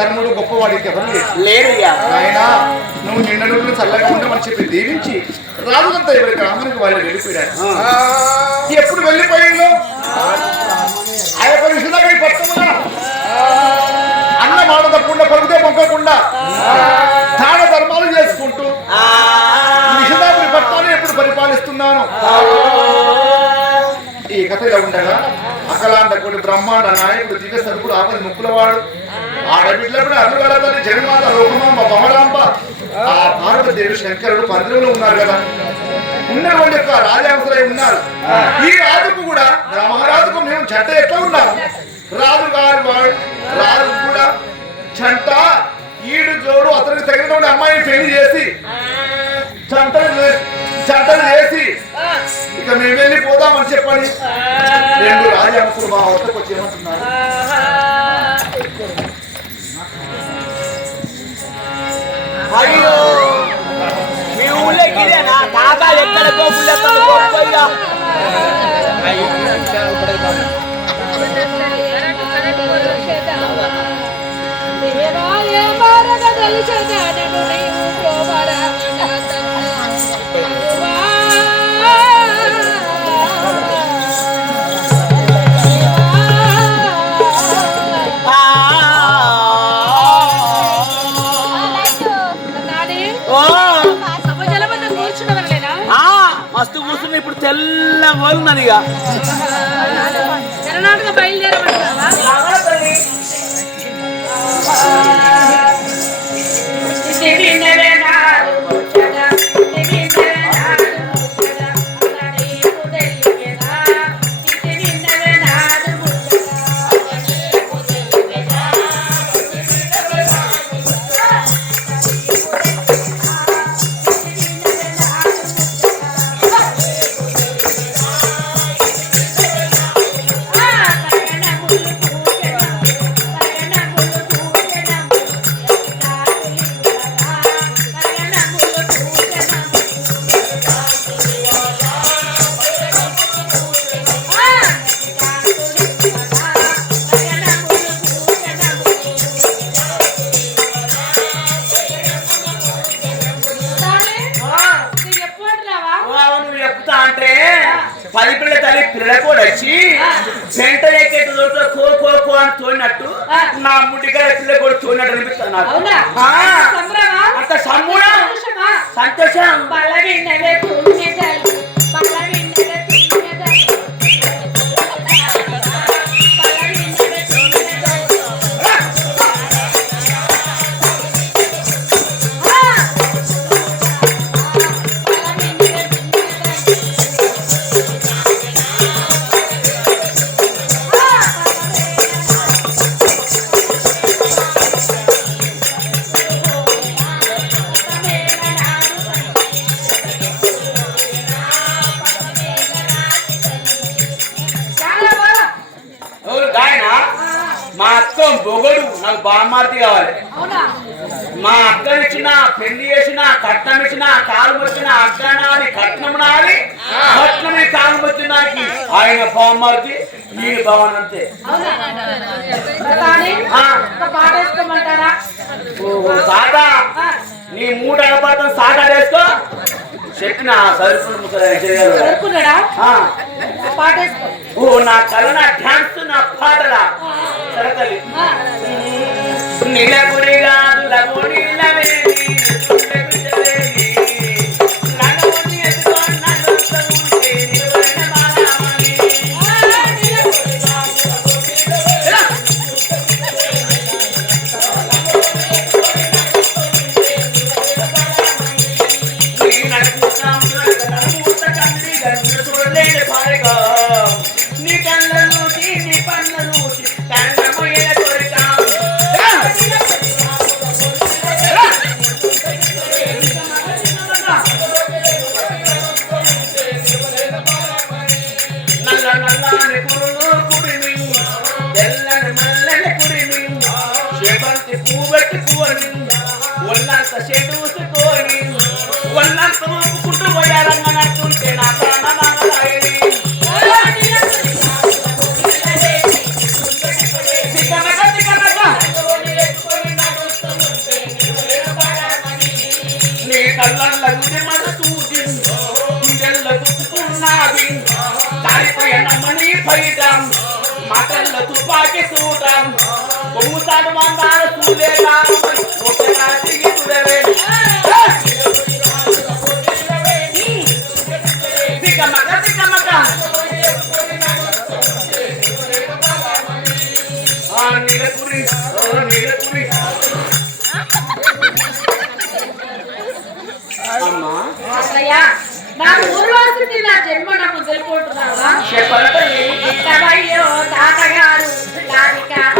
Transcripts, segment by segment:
ధర్ముడు గొప్పవాడు ఇంకెవరు లేరు. ఆయన నువ్వు నిన్న నుండి చల్లగా ఉండమని చెప్పి దీవించి రాజులంతా ఎవరి గ్రామానికి వాళ్ళు వెళ్ళిపోయారు ఎప్పుడు వెళ్ళిపోయిందో? ఆ యొక్క విషయంగా పట్టకుండా అన్న మాట తప్పకుండా పలుకుతే మొక్కకుండా దాన ధర్మాలు చేసుకుంటూ నిషిదాపురి పట్టాన్ని ఎప్పుడు పరిపాలిస్తున్నాను? ఈ కథ ఇలా ఉండగా అకలాండకుడు బ్రహ్మాండ నాయకుడు దివ్య సరుకుడు ఆపది ముక్కులవాడు ఆడబిడ్డలప్పుడు అనుగలదని జగన్మాత లోకమాంబ భవరాంబ ఆ పార్వతీదేవి శంకరుడు పరిధిలో ఉన్నారు కదా. ఉన్నటువంటి యొక్క రాజాంశలై ఉన్నారు. ఈ రాజుకు కూడా మహారాజుకు మేము జంట ఎట్లా ఉన్నాం రాజు గారు వాడు రాజు కూడా జంట ఈడు జోడు అతనికి తగినటువంటి అమ్మాయిని పెళ్ళి చేసి జంటలు చే- జంటలు చేసి ఇక మేము వెళ్ళి పోదామని చెప్పని రెండు రాజహంసులు మా వద్దకు వచ్చి అయ్యో! మీ ఊళ్ళో ఇదేనా కాకాలు ఎక్కడ? గోపులు ఎక్కడ? గొప్పయ్యా ఓ కూర్చుని ఇప్పుడు తెల్ల ఉన్నది ఇక చోట్ల కో కో కో అని తోడినట్టు నా ముడ్డిగా పిల్ల కూడా తోడినట్టు అనిపిస్తాను నాకు. అంత సంతోషమా? సంతోషం. మా అక్క బొగడు. నాకు బామ్మార్తి కావాలి. అవునా? మా అక్కనిచ్చిన పెళ్ళి చేసిన కట్నం ఇచ్చిన కాలు వచ్చిన అక్కనాది కట్నం నాది. కట్నం కాలు వచ్చినాకి ఆయన బామ్మార్తి నేను భవన్ అంతే. సాట నీ మూడు అలపాతం సాట వేసుకో. చెప్పిన వేసుకో ఓ నా కళ నా డ్యాన్స్ నా పాటలా సరకలి. ఆ. నిలగురి కాదు లగుడి మాటల్లో తుపాకి చూడం బొమ్ము సాడు మందారు చూలేదా. అసలయ్యా నాకు ఊర్వాసుని నా జన్మ నాకు తెలుపుకుంటున్నావా తాతగారు ఆదెక్కడారు.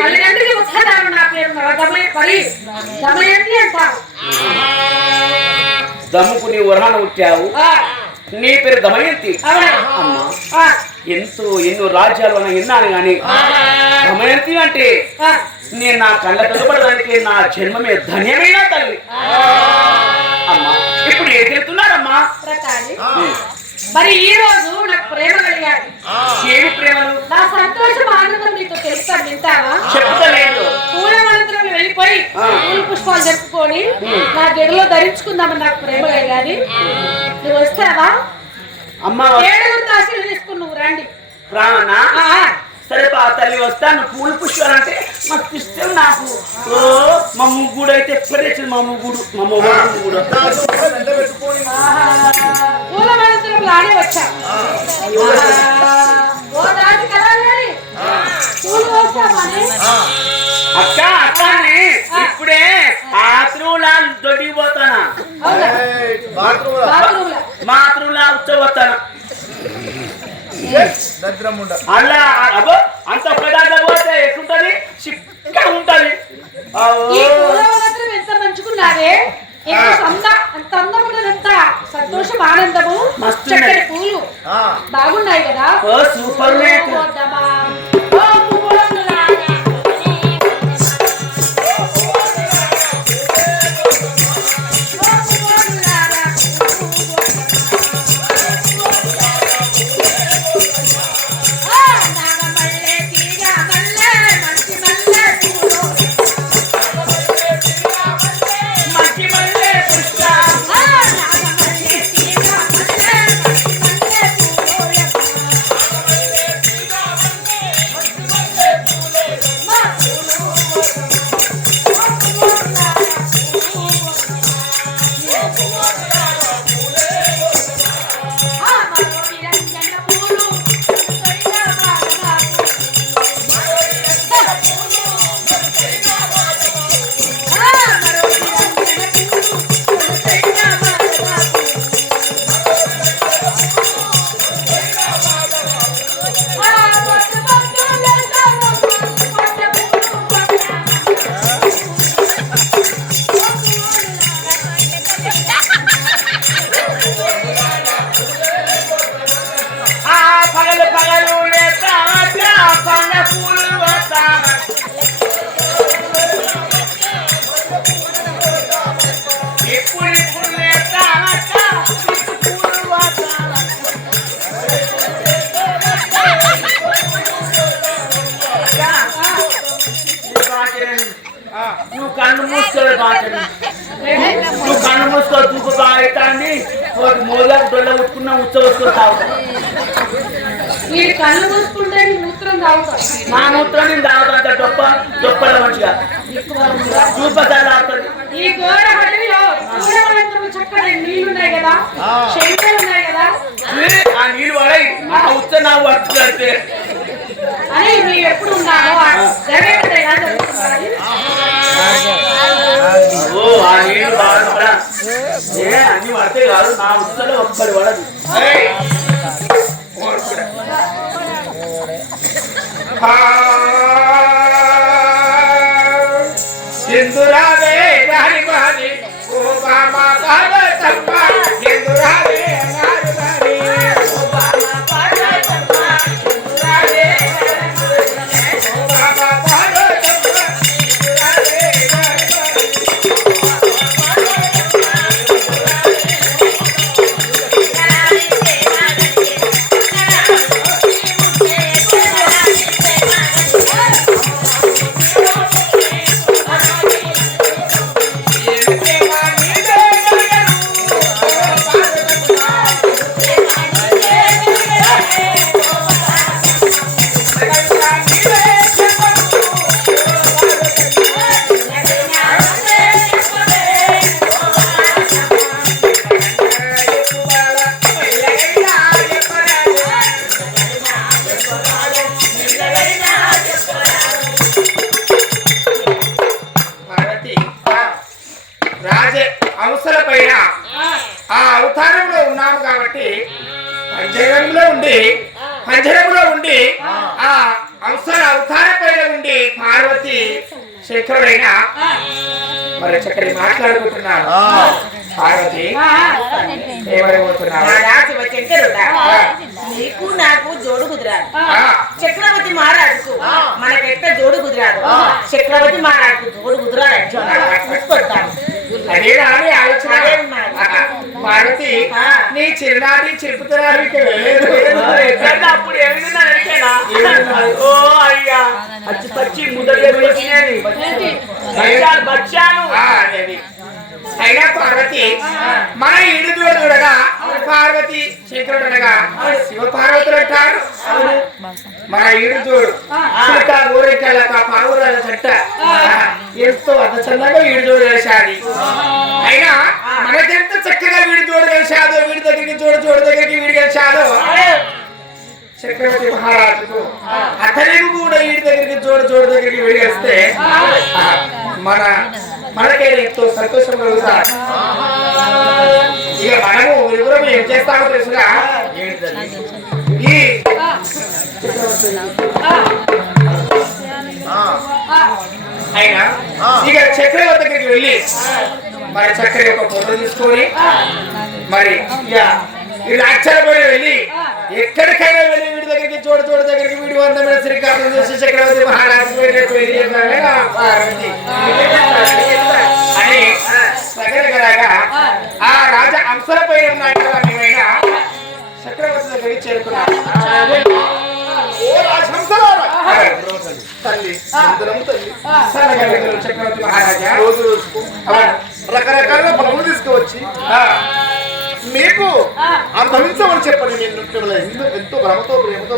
తల్లిదండ్రులు ఉత్సాహం నా పేరు అంటారు. దమ్ముకు నీ ఉట్టావు. నీ పేరు దమయంతి? అమ్మా ఎంతో ఎన్నో రాజ్యాలు అని విన్నాను గాని దమయంతి అంటే నేను నా కళ్ళ కనబడడానికి నా జన్మమే ధన్యమైన తల్లి. అమ్మా ఇప్పుడు ఏం చెప్తున్నారమ్మా. మరి ఈ రోజు నాకు ప్రేమ కలిగాడు ఏమి ప్రేమలు? నా సంతోషం ఆనందం నీకు తెలుసా వింటావా? చెప్తలేదు పూల మంత్రం వెళ్ళిపోయి. పూల పుష్పాలు జరుపుకొని నా గదిలో ధరించుకుందామని నాకు ప్రేమ కలిగాది. నువ్వు వస్తావా? అమ్మా ఏడుగురు దాసులు తీసుకుని నువ్వు రండి. ఆ. సరే పా తల్లి వస్తాను పూలు పుష్పాలంటే మస్తు ఇష్టం నాకు. ఓ మా ముగ్గుడు అయితే ఎక్కడ మా ముగ్గుడు? మా ముగ్గుడు. పూల ఆడే వచ్చా ఓ దాటి కదా మరి. పూలు వస్తామని అక్క అక్కని ఇప్పుడే బాత్రూంలో. మాతృలా ఉచ్చబోతానా దరిద్రముండ అలా అబ్బో అంత ఒక్కదాంట్లో పోతే ఎట్లుంటది? చిక్కగా ఉంటది. ఎంత మంచుకున్నారే ఎంత అంత అందం సంతోషం ఆనందము చక్కటి. పూలు. బాగున్నాయి కదా? సూపర్ కన్ను మూసుకోవే బాగా నువ్వు కన్ను మూసుకో దూకు బాగుతాంది. ఒకటి మూలకు దొల్ల ఉట్టుకున్నా ఉచ్చవచ్చుకో తాగుతా. వీడి కళ్ళు మూసుకుంటే మూత్రం తాగుతాం. నా మూత్రం నేను తాగుతా డొప్ప డొప్పల మంచిగా చూపసారి తాగుతుంది ఈ గోడ అడవిలో పూలవంతము చక్కని నీళ్ళున్నాయి కదా? శంకలు ఉన్నాయి కదా? ఆ నీళ్ళు పడాయి నా ఉచ్చ నా అని మీరు ఎప్పుడు ఉన్నారో ఆ జగన్ ఎలా జరుగుతున్నది ఓ ఆ నీళ్ళు బాగా పడా ఏ అన్ని పడితే కాదు నా ఉచ్చలో ఒక్కడి పడదు ఎందురావే రాని బాని ఓ బామా బాబా తప్ప ఎందురావే పంజరంలో ఉండి పంజరంలో ఉండి ఆ. అవసర అవతార పైన ఉండి పార్వతి శేఖరుడైన మరి చక్కడి మాట్లాడుకుంటున్నాడు. పార్వతి నీకు నాకు జోడు కుదిరాడు చక్రవర్తి మహారాజుకు మనకెట్ట జోడు కుదిరాడు చక్రవర్తి మహారాజుకు జోడు కుదిరాడు చూసుకొడతాను అదే ఆ. నీ చిరునాటి చెప్పుతున్నారు అప్పుడు ఓ అయ్యా. పచ్చి ముద్దలు అయినా పార్వతి మన ఈడు చూడగా పార్వతి శంకరుడు అనగా శివ పార్వతులు అంటారు మన ఈడు చూడు. చిలక ఊరికలక పావురాల చెట్ట. ఎంతో చల్లగా వీడి జోడు వేశాడు అయినా మనకెంత చక్కగా వీడి జోడు వేశాదో వీడి దగ్గరికి జోడు జోడు దగ్గరికి వీడి గెలిచాడో చక్రవర్తి మహారాజుకు అతనికి కూడా వీడి దగ్గరికి జోడు జోడు దగ్గరికి వీడి గెలిస్తే మన మనకే ఎంతో సంతోషం కలుగుతారు ఇక మనము వివరం ఏం చేస్తామో తెలుసుగా? ఈ అయినా? ఇక చక్రవర్తి దగ్గరికి వెళ్ళి మరి చక్ర యొక్క పొద్దు తీసుకొని మరి ఇక రాక్షసపడి వెళ్ళి ఎక్కడికైనా వెళ్ళి వీడి దగ్గరికి చోటు చోటు దగ్గరికి వీడి వందమైన శ్రీకాకుళం చూసి చక్రవర్తి మహారాజు. అని సగరగరగా ఆ. రాజ అంశాల పైన ఉన్న చక్రవర్తి దగ్గరికి చేరుకున్నాడు ఓ రాజహంసలారా తల్లి. సుందరం తల్లి. సగరగరగలు చక్రవర్తి మహారాజా. రోజు రకరకాల పనులు తీసుకువచ్చి మీకు అనుభవించమని చెప్పండి నేను మిమ్మల్ని ఎంతో భ్రమతో ప్రేమతో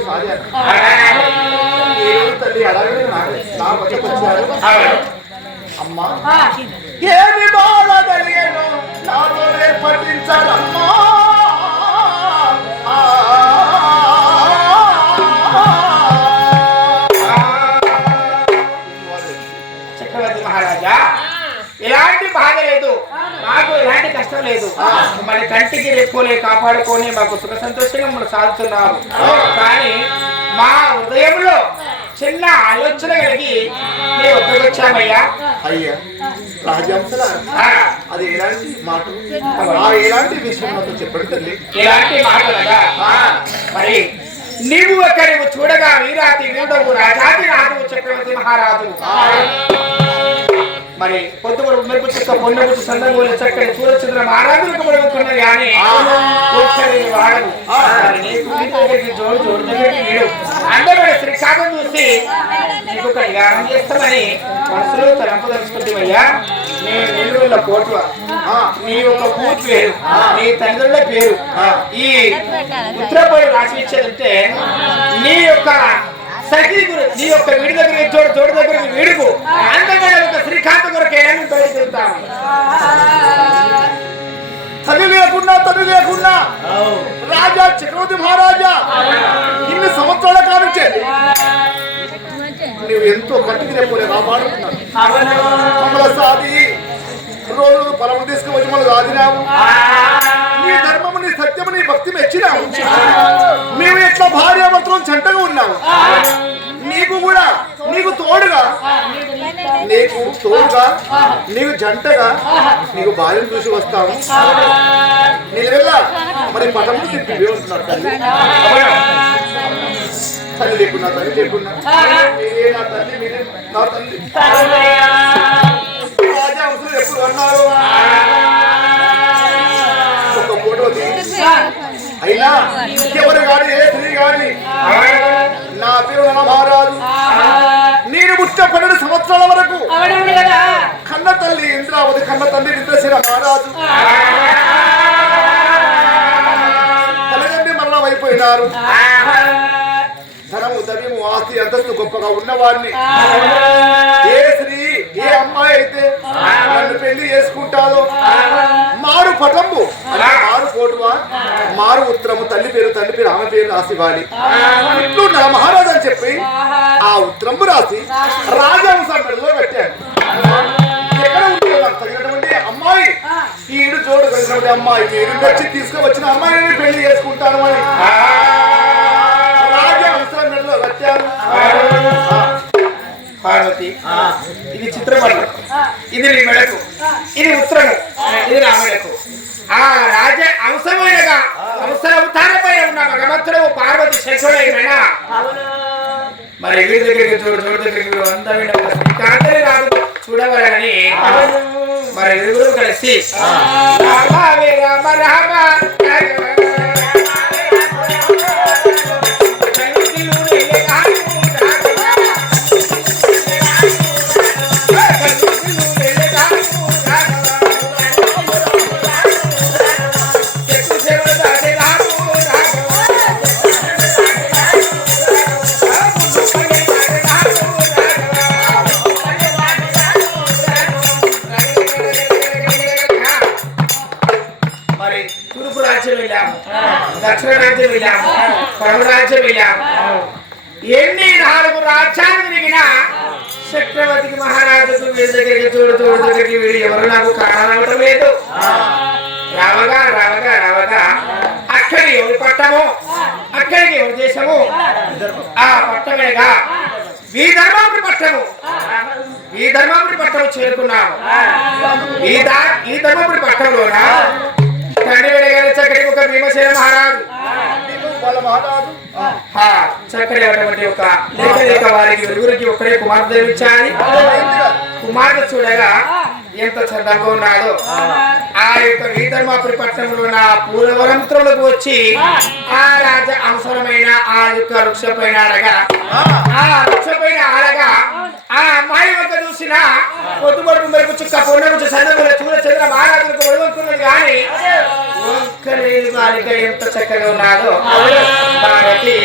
రోజు తల్లి అడగని నా వచ్చారు. అమ్మా. ఏమి బాధ కలిగేను. చక్రవర్తి మహారాజా? ఎలాంటి బాధ లేదు. మాకు ఎలాంటి కష్టం లేదు. మన కంటికి రెప్పులే కాపాడుకొని మాకు సుఖ సంతోషంగా మనం సాగుతున్నాము కానీ మా హృదయంలో చిన్న ఆలోచన కలిగి మేము వద్దకు వచ్చామయ్యా అయ్యా రాజహంసల ఆ, అది ఎలాంటి మాట? ఎలాంటి విషయం నాతో చెప్పండి తల్లి? ఎలాంటి మాటలగా మరి నీవు ఒకరివు చూడగా వీరాతి వీడవు రాజాది రాజు చక్రవర్తి మహారాజు. మరి పొద్దుపడు మెరుపు చుక్క పొన్నబుచ్చు సందర్భంలో చక్కని సూర్యచంద్ర మహారాజులకు పడుకున్నది కానీ ఒక్కరి వాడవు మరి నీకు వీడి దగ్గరికి జోడు జోడు వీడు. అందరూ శ్రీకాకుళం చూసి నీకు కళ్యాణం చేస్తామని మనసులో తలంపదలుచుకుంటామయ్యా నేను నెల్లూరుల కోటువ నీ యొక్క పూర్తి పేరు నీ తల్లిదండ్రుల పేరు ఈ ఉత్తరపోయి రాసి ఇచ్చేదంటే నీ యొక్క సఖీ గురు నీ యొక్క వీడి దగ్గర చోటు చోటు దగ్గర వీడుకు. అందమైన ఒక శ్రీకాంత కొరకైనా మేము బయట తల్లి లేకుండా తల్లి లేకుండా. రాజా చక్రవర్తి మహారాజా ఇన్ని సంవత్సరాల కానుంచే నువ్వు ఎంతో రేపు కాపాడుతున్నావు మమ్మల్ని సాది రోజు పొలం తీసుకువచ్చి మమ్మల్ని సాదినావు నీ ధర్మము నీ సత్యము నీ భక్తి మెచ్చినావు. మేము ఎట్లా భార్యాభర్తలు చెంటగా ఉన్నాము. నీకు కూడా నీకు తోడుగా. నీకు తోడుగా నీకు జంటగా నీకు భార్యను చూసి వస్తాము. నిలవెల్ల మరి పదము తిప్పి ఉంటున్నాడు తల్లి. తల్లి లేకున్నా తల్లి లేకున్నా మీరే నా తల్లి మీరే నా తల్లి. రాజా అవసరం ఎప్పుడు అన్నారు? సంవత్సరాల వరకు. కన్న తల్లి ఇంద్రావతి కన్న తల్లి ఇంద్రశిర మహారాజు. తల్లిదండ్రి మరణం అయిపోయినారు. ధనము దవ్యము ఆస్తి అంతస్తు గొప్పగా ఉన్నవాడిని ఏ స్త్రీ ఏ అమ్మాయి అయితే నన్ను పెళ్ళి చేసుకుంటాదో మారు పటంబు. కోటువా? మారు ఉత్తరము తల్లి పేరు తల్లి పేరు ఆమె పేరు రాసి ఇవ్వాలి. ఇట్లు నా మహారాజు అని చెప్పి ఆ ఉత్తరంబు రాసి రాజవంశ మెడలో పెట్టాను ఎక్కడ తగినటువంటి అమ్మాయి. ఈడు జోడు కలిగిన పార్వతి అమ్మాయి. పేరు వచ్చి తీసుకువచ్చిన అమ్మాయిని పెళ్ళి చేసుకుంటాను అని. మెడలో పార్వతి ఇది చిత్రపటం ఇది నీ మెడకు. ఇది ఉత్తరము. ఇది నా మెడకు ఆ రాజ అంశమైనగా అవసరం తారపై ఉన్న భగవంతుడు పార్వతి శశుడైన మరి వీరి దగ్గరికి చూడు చూడు దగ్గరికి అందమైన శ్రీకాంతని రాదు చూడవలని మరి ఇరువురు కలిసి రామ రామ రామ పట్టమేగా ఈ ధర్మాపురి పట్టము. ఈ ధర్మాపురి పట్టము చేరుకున్నాము. ఈ దా ఈ ధర్మపురి పట్టణంలోన తండ్రి చక్కటి ఒక భీమసేన మహారాజు. చక్కటి అటువంటి ఒక లేఖ లేక వారికి ఇరువురికి ఒకరే కుమార్తె ఇచ్చాని కుమార్తె చూడగా ఎంత చందంగా ఉన్నాడో. ఆ. యొక్క వీధర్మాపురి పట్టణంలో నా పూర్వరంత్రులకు వచ్చి ఆ. రాజ అవసరమైన ఆ యొక్క వృక్ష పైన ఆడగా ఆ. వృక్ష పైన ఆడగా ఆ అమ్మాయి వంక చూసిన పొద్దుపడుపు మెరుపు చుక్క పొన్నకు చంద్రముల చూడ చంద్ర మహారాజులకు ఒడవనుకున్నది కానీ ఒక్కలేదు ఎంత చక్కగా ఉన్నాడో. భారతి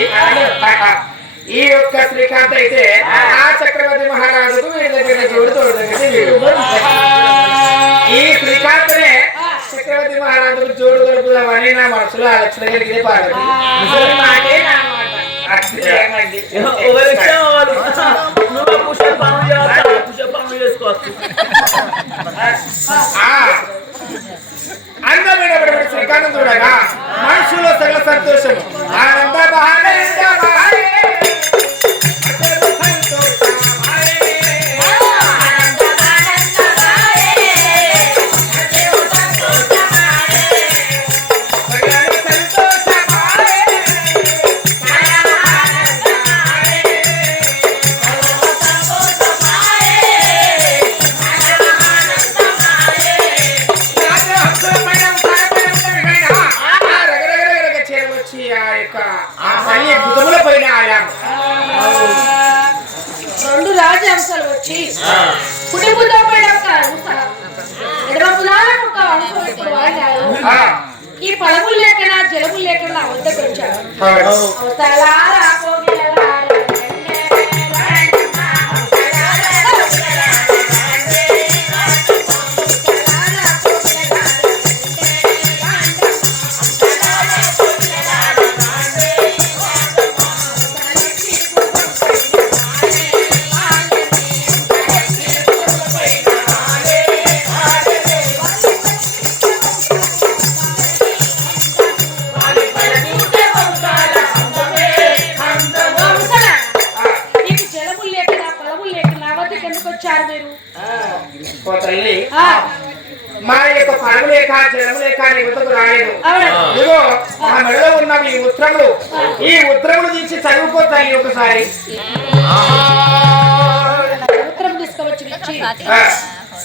ఈ యొక్క శ్రీకాంత్ అయితే ఆ. చక్రవర్తి మహారాజుకు వీడి దగ్గర చూడు తోడు దగ్గర వీడు. ఈ శ్రీకాంత్నే చక్రవర్తి మహారాజుకు జోడు గలుపుదామని నా మనసులో ఆలోచన కలిగితే పార్వతి. మాటే నా అందమైనటువంటి శ్రీకాంతం చూడగా మనసులో సగల సంతోషం ఆనంద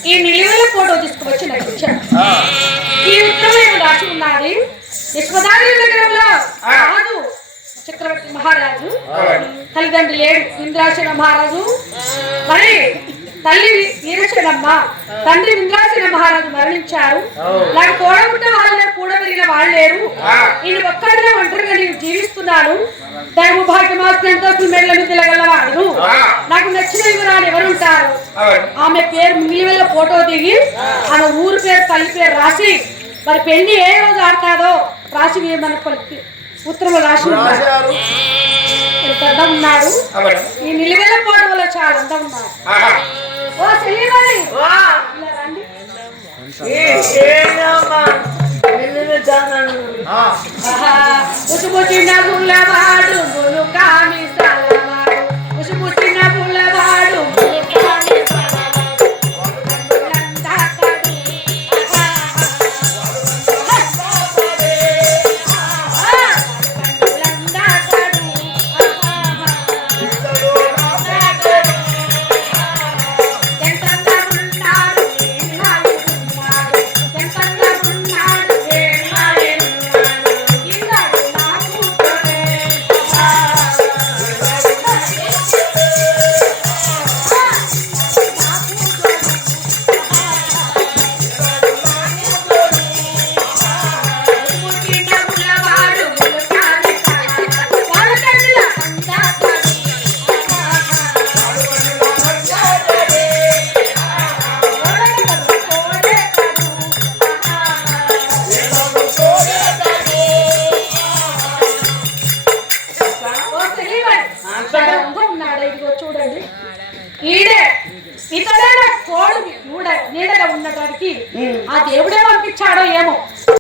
ఈ నిలువల ఫోటో తీసుకువచ్చి నాకు ఇచ్చాడు ఈ ఉత్తరం ఏమి రాసి ఉన్నది. విశ్వదాని నగరంలో రాజు చక్రవర్తి మహారాజు. తల్లిదండ్రి లేడు ఇంద్రాశన మహారాజు. మరి తల్లి వీరశనమ్మ తండ్రి ఇంద్రాశన మహారాజు మరణించారు. నాకు తోడబుట్ట వాళ్ళ కూడా పెరిగిన వాళ్ళు లేరు నేను ఒక్కడినే ఒంటరిగా నేను జీవిస్తున్నాను. దైవ భాగ్యమాస్యంతో మెడల మీద తిరగలవాడు నాకు నచ్చిన వివరాలు ఎవరుంటారు? అవును. ఆమె పేరు ముంగిలివెల్ల ఫోటో దిగి ఆమె ఊరు పేరు తల్లి పేరు రాసి మరి పెళ్ళి ఏ రోజు ఆడతాదో రాసి మన ఉత్తరము రాసి ఎంత అందం ఉన్నాడు. ఈ నిలువెల్ల ఫోటో వల్ల చాలా అందం ఉన్నాడు ఆహా. ఓ చెల్లిమణి వా. ఇలా రండి. ఈ ఏనమ్మా నిన్ను చాలా ఆ,